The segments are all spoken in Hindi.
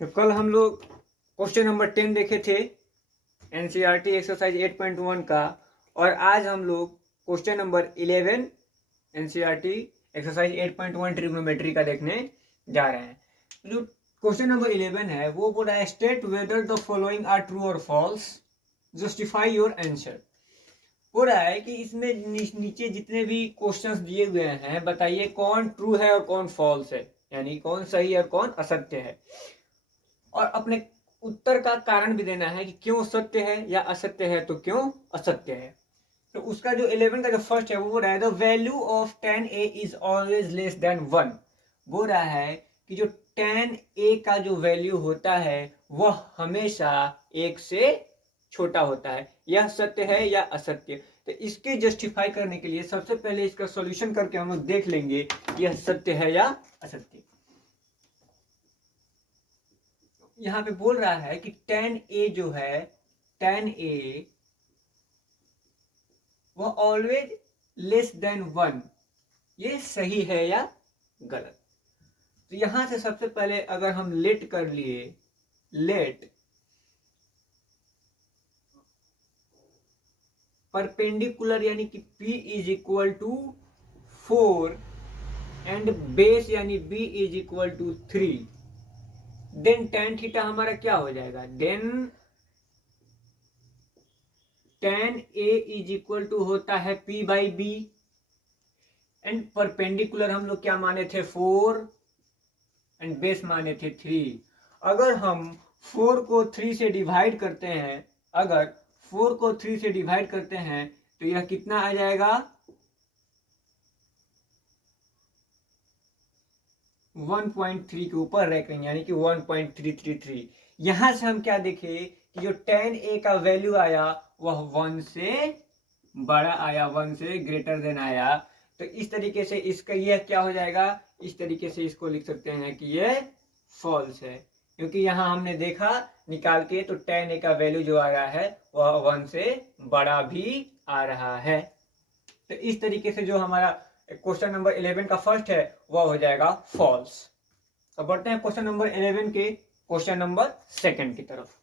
तो कल हम लोग क्वेश्चन नंबर 10 देखे थे एनसीईआरटी एक्सरसाइज 8.1 का, और आज हम लोग question number 11 NCERT exercise 8.1 trigonometry का देखने जा रहे हैं। जो क्वेश्चन नंबर 11 है वो बोल रहा है state whether the following are true और फॉल्स, जस्टिफाई योर आंसर। हो रहा है कि इसमें नीचे जितने भी क्वेश्चंस दिए हुए हैं बताइए कौन ट्रू है और कौन फॉल्स है, यानी कौन सही और कौन असत्य है, और अपने उत्तर का कारण भी देना है कि क्यों सत्य है या असत्य है, तो क्यों असत्य है। तो उसका जो 11 का जो फर्स्ट है वो बोल रहा है the value of tan a is always less than 1। बोल रहा है कि जो tan a का जो वैल्यू होता है वह हमेशा 1 से छोटा होता है। यह सत्य है या असत्य। तो इसके जस्टिफाई करने के लिए सबसे पहले इसका सॉल्यूशन करके हम लोग देख लेंगे यह सत्य है या असत्य। यहां पे बोल रहा है कि tan a जो है, tan a वह ऑलवेज लेस देन 1, ये सही है या गलत। तो यहां से सबसे पहले अगर हम लेट कर लिए, लेट परपेंडिकुलर यानी कि P is equal to 4 and base यानी B is equal to 3, then tan theta हमारा क्या हो जाएगा, then tan A is equal to होता है P by B, and perpendicular हम लोग क्या माने थे 4 एंड बेस माने थे 3। अगर हम 4 को 3 से डिवाइड करते हैं, अगर 4 को 3 से डिवाइड करते हैं तो यह कितना आ जाएगा, 1.3 के ऊपर रख लेंगे यानी कि 1.333। यहां से हम क्या देखे कि जो tan a का वैल्यू आया वह 1 से बड़ा आया, 1 से ग्रेटर देन आया। तो इस तरीके से इसका यह क्या हो जाएगा, इस तरीके से इसको लिख सकते हैं कि यह फॉल्स है, क्योंकि यहां हमने देखा निकाल के तो tan a का वैल्यू जो आ रहा है वह 1 से बड़ा भी आ रहा है। तो इस तरीके से जो हमारा क्वेश्चन नंबर 11 का फर्स्ट है वह हो जाएगा फॉल्स। तो बढ़ते हैं क्वेश्चन नंबर 11 के क्वेश्चन नंबर सेकंड की तरफ।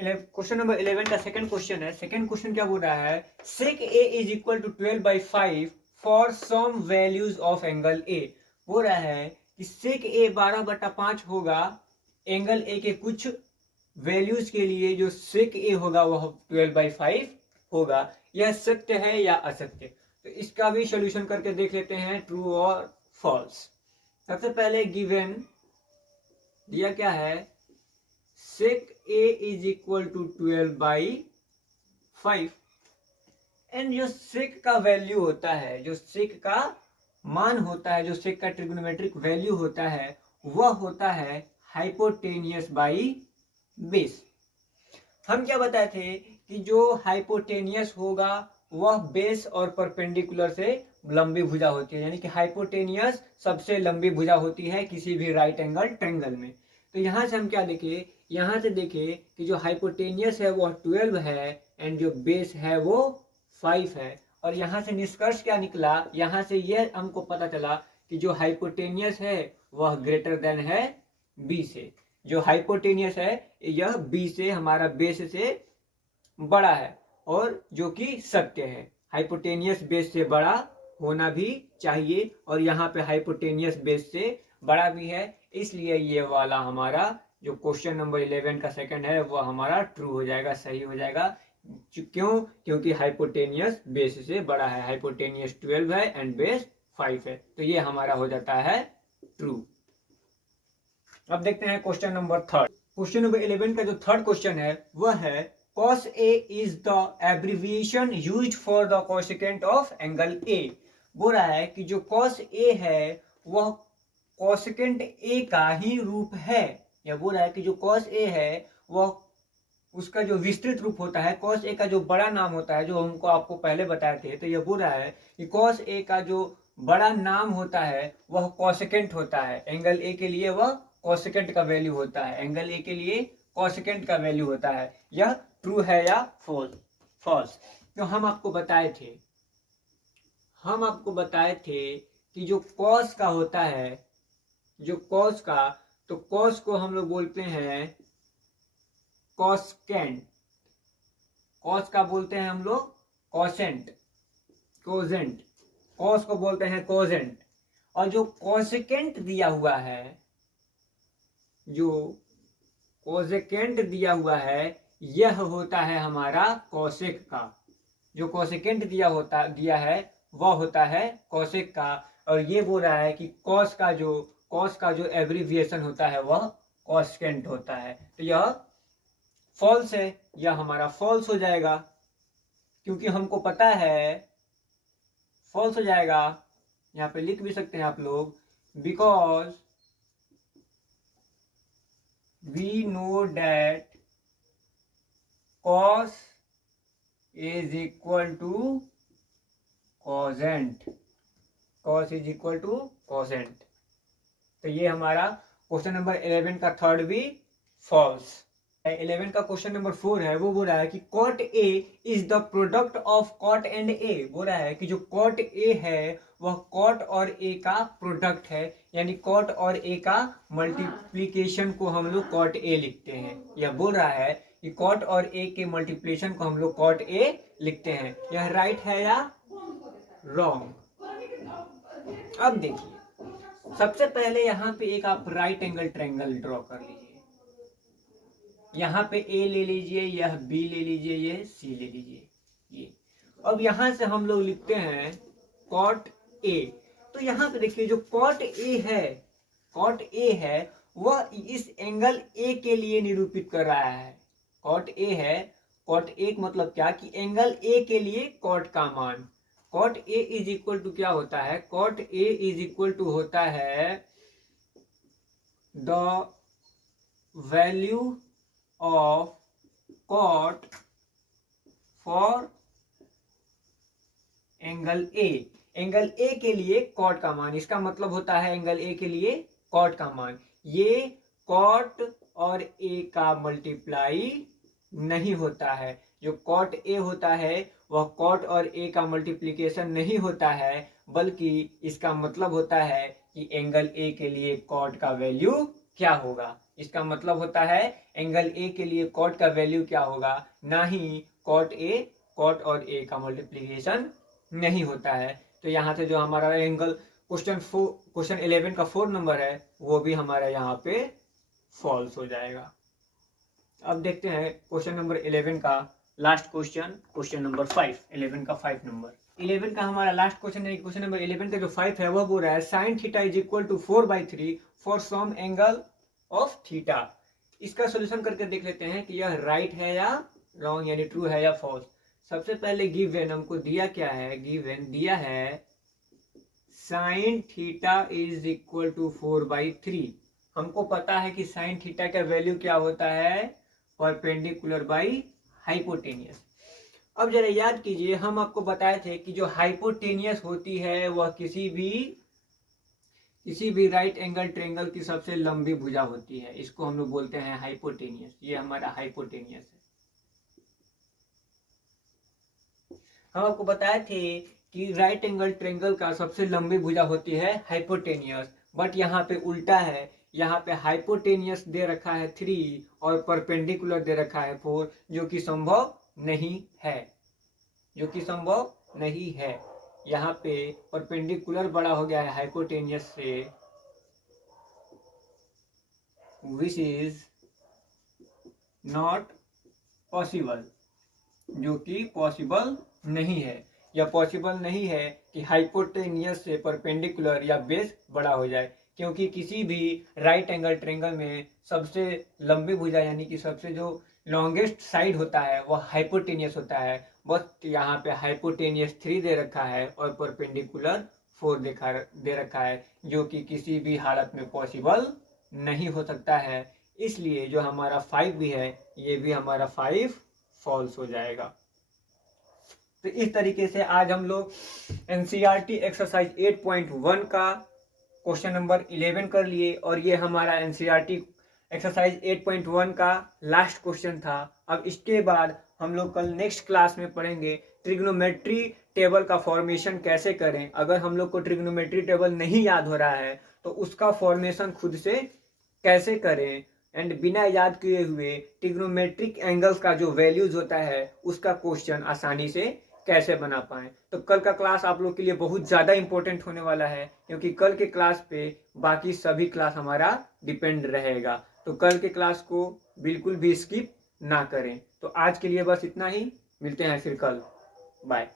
क्वेश्चन नंबर 11 का सेकंड क्वेश्चन है। सेकंड क्वेश्चन क्या बोल रहा है, sec a is equal to 12/5 for some values of angle a। बोल रहा है कि sec a 12/5 होगा एंगल a के कुछ वैल्यूज के लिए, जो sec a होगा वह 12/5 होगा। यह सत्य है या असत्य। तो इसका भी सॉल्यूशन करके देख लेते हैं ट्रू और फॉल्स। सबसे पहले गिवन दिया क्या है, sec a is equal to 12/5, and जो sec का वैल्यू होता है, जो sec का मान होता है, जो sec का ट्रिग्नोमेट्रिक वैल्यू होता है वह होता है हाइपोटेनियस बाई बेस। हम क्या बताए थे कि जो हाइपोटेनियस होगा वह बेस और परपेंडिकुलर से लंबी भुजा होती है, यानी कि हाइपोटेनियस सबसे लंबी भुजा होती है किसी भी राइट एंगल ट्रायंगल में। तो यहां से हम क्या देखे, यहां से देखे कि जो हाइपोटेनियस है वह 12 है एंड जो बेस है वो 5 है। और यहां से निष्कर्ष क्या निकला, यहां से यह हमको पता चला कि जो हाइपोटेनियस है वह ग्रेटर देन है बी से। जो हाइपोटेनियस है यह बी से, हमारा बेस से बड़ा है, और जो कि सत्य है। हाइपोटेनियस बेस से बड़ा होना भी चाहिए, और यहाँ पे हाइपोटेनियस बेस से बड़ा भी है, इसलिए ये वाला हमारा जो क्वेश्चन नंबर 11 का सेकंड है वह हमारा ट्रू हो जाएगा, सही हो जाएगा। क्यों, क्योंकि हाइपोटेनियस बेस से बड़ा है। हाइपोटेनियस 12 है एंड बेस 5 है, तो ये हमारा हो जाता है ट्रू। अब देखते हैं question number third. Question number 11 का जो थर्ड क्वेश्चन है वह है cos A is the abbreviation used for the cosecant of angle A। बोल रहा है कि जो cos A है वह cosecant A का ही रूप है। यह बोल रहा है कि जो cos A है वह उसका जो विस्तृत रूप होता है, cos A का जो बड़ा नाम होता है, जो हमको आपको पहले बताए थे, तो यह बोल रहा है कि cos A का जो बड़ा नाम होता है वह कॉसेकेंट होता है। एंगल ए के लिए वह कॉसेकेंट का वैल्यू होता है, एंगल ए के लिए कॉसेकेंट का वैल्यू होता है। यह ट्रू है या फॉल्स, फॉल्स। तो हम आपको बताए थे कि जो कॉस का होता है, जो कॉस का, तो कॉस को हम लोग बोलते हैं कॉसकेंट, कॉस का बोलते हैं हम लोग कॉसेंट, कोजेंट, कॉस को बोलते हैं कोजेंट। और जो कॉसेकेंट दिया हुआ है, जो कोसेकेंट दिया हुआ है, यह होता है हमारा कॉसेक का। जो कोसेकेंट दिया है वह होता है कॉसेक का। और ये बोल रहा है कि कॉस का जो एब्रीविएशन होता है वह कॉसेकेंट होता है। तो यह फॉल्स है, यह हमारा फॉल्स हो जाएगा, क्योंकि हमको पता है, फॉल्स हो जाएगा। यहाँ पे लिख भी सकते हैं आप लोग, because we know that cos is equal to cosant, cos is equal to cosant। तो ये हमारा क्वेश्चन नंबर 11 का थर्ड भी फॉल्स। 11 का क्वेश्चन नंबर 4 है, वो बोल रहा है कि cot A is the product of cot and A. बोल रहा है कि जो कॉट ए है वह कॉट और ए का प्रोडक्ट है, यानी कॉट और ए का मल्टीप्लीकेशन को हम लोग कॉट ए लिखते हैं। यह बोल रहा है कि कॉट और ए के मल्टीप्लिकेशन को हम लोग कॉट ए लिखते हैं। यह राइट है या रॉन्ग? अब देखिए, सबसे पहले यहाँ पे एक आप राइट एंगल ट्रायंगल ड्रॉ कर लीजिए। यहाँ पे ए ले लीजिए, यह बी ले लीजिए, ये सी ले लीजिए, ये। अब यहाँ से हम लोग लिखते हैं कॉट ए। तो यहाँ पे देखिए, जो कॉट ए है वह इस एंगल ए के लिए निरूपित कर रहा है। कॉट ए है, कॉट ए मतलब क्या कि एंगल ए के लिए कॉट का मान, cot A is equal to क्या होता है, cot A is equal to होता है the value of cot for angle A. Angle A के लिए कॉट का मान, इसका मतलब होता है एंगल ए के लिए कॉट का मान। ये कॉट और ए का मल्टीप्लाई नहीं होता है। जो कॉट ए होता है वह कॉट और ए का मल्टीप्लिकेशन नहीं होता है, बल्कि इसका मतलब होता है कि एंगल ए के लिए कॉट का वैल्यू क्या होगा। इसका मतलब होता है एंगल ए के लिए कॉट का वैल्यू क्या होगा, ना ही कॉट और ए का मल्टीप्लिकेशन नहीं होता है। तो यहाँ से जो हमारा एंगल क्वेश्चन 11 का 4 नंबर है वो भी हमारा यहाँ पे फॉल्स हो जाएगा। अब देखते हैं क्वेश्चन नंबर 11 का लास्ट क्वेश्चन नंबर 5, 11 का 5 नंबर। 11 का हमारा लास्ट क्वेश्चन है। क्वेश्चन नंबर 11 का जो 5 है वह बोल रहा है sine theta is equal to 4/3 for some angle of theta. इसका सोल्यूशन करके देख लेते हैं कि यह राइट है या रॉन्ग, यानी ट्रू है या फॉल्स। सबसे पहले गिवन हमको दिया क्या है, गिवन दिया है sine theta is equal to 4/3। हमको पता है कि साइन थीटा का वैल्यू क्या होता है, परपेंडिकुलर बाई हाइपोटेनियस। अब जरा याद कीजिए, हम आपको बताए थे कि जो हाइपोटेनियस होती है वह किसी भी राइट एंगल ट्रायंगल की सबसे लंबी भुजा होती है। इसको हम लोग बोलते हैं हाइपोटेनियस। ये हमारा हाइपोटेनियस है। हम आपको बताए थे कि राइट एंगल ट्रायंगल का सबसे लंबी भुजा होती है हाइपोटेनियस, बट यहाँ पे उल्टा है। यहाँ पे हाइपोटेनियस दे रखा है 3 और परपेंडिकुलर दे रखा है 4, जो कि संभव नहीं है, जो कि संभव नहीं है। यहाँ पे परपेंडिकुलर बड़ा हो गया है हाइपोटेनियस से, विच इज नॉट पॉसिबल, जो कि पॉसिबल नहीं है। यह पॉसिबल नहीं है कि हाइपोटेनियस से परपेंडिकुलर या बेस बड़ा हो जाए, क्योंकि किसी भी राइट एंगल ट्रायंगल में सबसे लंबी भुजा यानी कि सबसे जो लॉन्गेस्ट साइड होता है वह हाइपोटेनियस होता है। बस यहाँ पे हाइपोटेनियस 3 दे रखा है और परपेंडिकुलर 4 दे रखा है, जो कि किसी भी हालत में पॉसिबल नहीं हो सकता है। इसलिए जो हमारा 5 भी है ये भी हमारा 5 फॉल्स हो जाएगा। तो इस तरीके से आज हम लोग एनसीईआरटी एक्सरसाइज 8.1 का क्वेश्चन नंबर 11 कर लिए, और ये हमारा एनसीईआरटी एक्सरसाइज 8.1 का लास्ट क्वेश्चन था। अब इसके बाद हम लोग कल नेक्स्ट क्लास में पढ़ेंगे ट्रिग्नोमेट्री टेबल का फॉर्मेशन कैसे करें। अगर हम लोग को ट्रिग्नोमेट्री टेबल नहीं याद हो रहा है तो उसका फॉर्मेशन खुद से कैसे करें, एंड बिना याद किए हुए ट्रिग्नोमेट्रिक एंगल्स का जो वैल्यूज होता है उसका क्वेश्चन आसानी से कैसे बना पाएं। तो कल का क्लास आप लोग के लिए बहुत ज़्यादा इंपॉर्टेंट होने वाला है, क्योंकि कल के क्लास पे बाकी सभी क्लास हमारा डिपेंड रहेगा। तो कल के क्लास को बिल्कुल भी स्किप ना करें। तो आज के लिए बस इतना ही, मिलते हैं फिर कल, बाय।